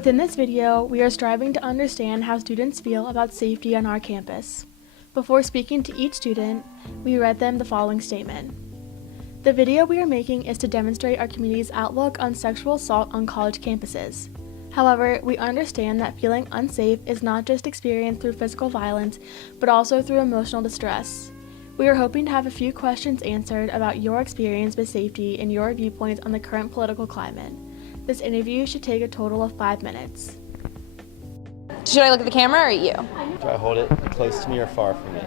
Within this video, we are striving to understand how students feel about safety on our campus. Before speaking to each student, we read them the following statement. The video we are making is to demonstrate our community's outlook on sexual assault on college campuses. However, we understand that feeling unsafe is not just experienced through physical violence, but also through emotional distress. We are hoping to have a few questions answered about your experience with safety and your viewpoints on the current political climate. This interview should take a total of 5 minutes. Should I look at the camera or at you? Do I hold it close to me or far from me?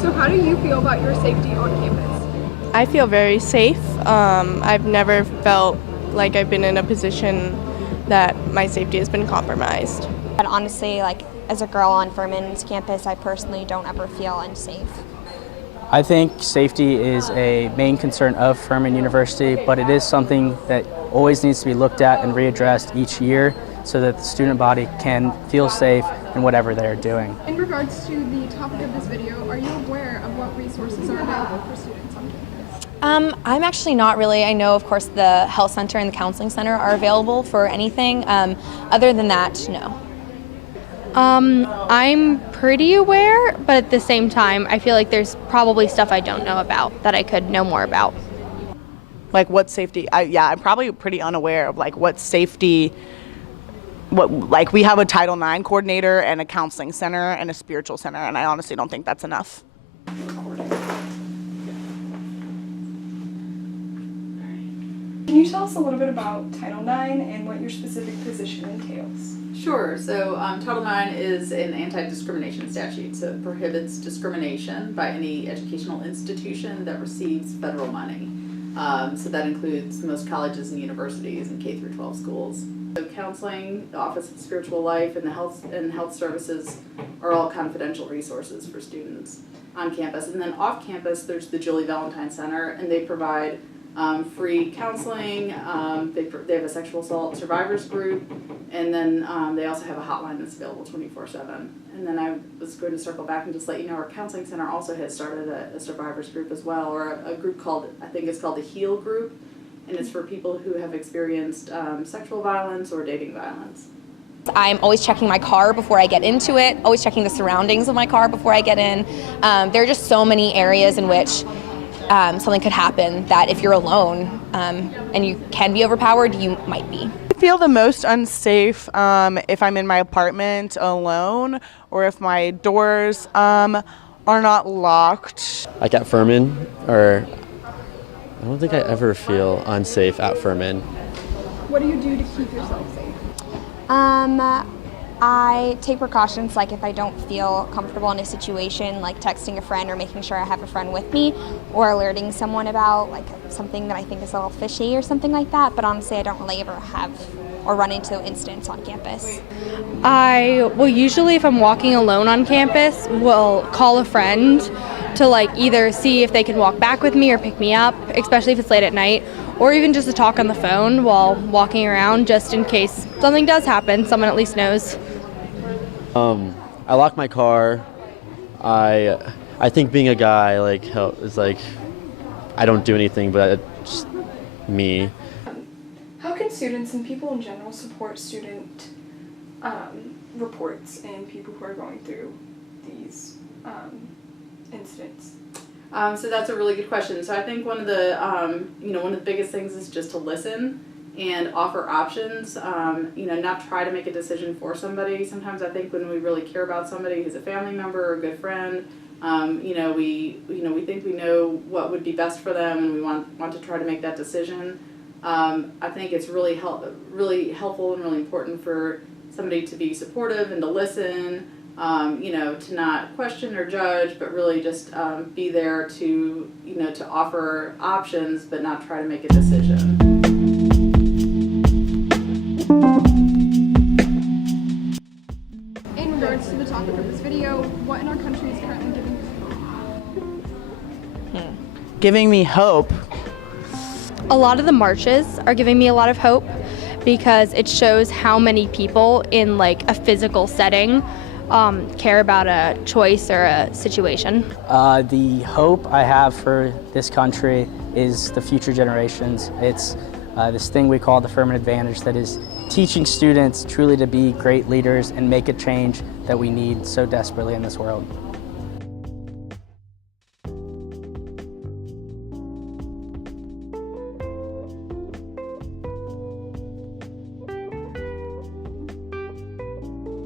So how do you feel about your safety on campus? I feel very safe. I've never felt like I've been in a position that my safety has been compromised. But honestly, as a girl on Furman's campus, I personally don't ever feel unsafe. I think safety is a main concern of Furman University, but it is something that always needs to be looked at and readdressed each year so that the student body can feel safe in whatever they're doing. In regards to the topic of this video, are you aware of what resources are available for students on campus? I'm actually not really. I know, of course, the health center and the counseling center are available for anything. Other than that, no. I'm pretty aware, but at the same time, I feel like there's probably stuff I don't know about that I could know more about. Like what safety? I'm probably pretty unaware of what safety. We have a Title IX coordinator and a counseling center and a spiritual center, and I honestly don't think that's enough. Can you tell us a little bit about Title IX and what your specific position entails? Sure. So Title IX is an anti-discrimination statute, so it prohibits discrimination by any educational institution that receives federal money. So that includes most colleges and universities and K through 12 schools. So counseling, the Office of Spiritual Life, and the health services are all confidential resources for students on campus. And then off campus, there's the Julie Valentine Center, and they provide free counseling. They have a sexual assault survivors group, and then they also have a hotline that's available 24/7. And then I was going to circle back and just let you know our counseling center also has started a survivors group as well, or a group called, I think it's called the HEAL group, and it's for people who have experienced sexual violence or dating violence. I'm always checking my car before I get into it, always checking the surroundings of my car before I get in. There are just so many areas in which something could happen that if you're alone and you can be overpowered, you might be. I feel the most unsafe if I'm in my apartment alone or if my doors are not locked. Like at Furman, or I don't think I ever feel unsafe at Furman. What do you do to keep yourself safe? I take precautions, like if I don't feel comfortable in a situation, like texting a friend or making sure I have a friend with me, or alerting someone about something that I think is a little fishy or something like that. But honestly, I don't really ever have or run into incidents on campus. I will usually, if I'm walking alone on campus, will call a friend to either see if they can walk back with me or pick me up, especially if it's late at night, or even just to talk on the phone while walking around, just in case something does happen, someone at least knows. I lock my car. I think being a guy is I don't do anything, but it's just me. How can students and people in general support student reports and people who are going through these incidents? So that's a really good question. So I think one of the one of the biggest things is just to listen and offer options. Not try to make a decision for somebody. Sometimes I think when we really care about somebody who's a family member or a good friend, we think we know what would be best for them, and we want to try to make that decision. I think it's really helpful and really important for somebody to be supportive and to listen. To not question or judge, but really just be there to offer options, but not try to make a decision. In regards to the topic of this video, what in our country is currently giving you hope? Giving me hope. A lot of the marches are giving me a lot of hope because it shows how many people in a physical setting care about a choice or a situation. The hope I have for this country is the future generations. It's this thing we call the Furman Advantage that is teaching students truly to be great leaders and make a change that we need so desperately in this world.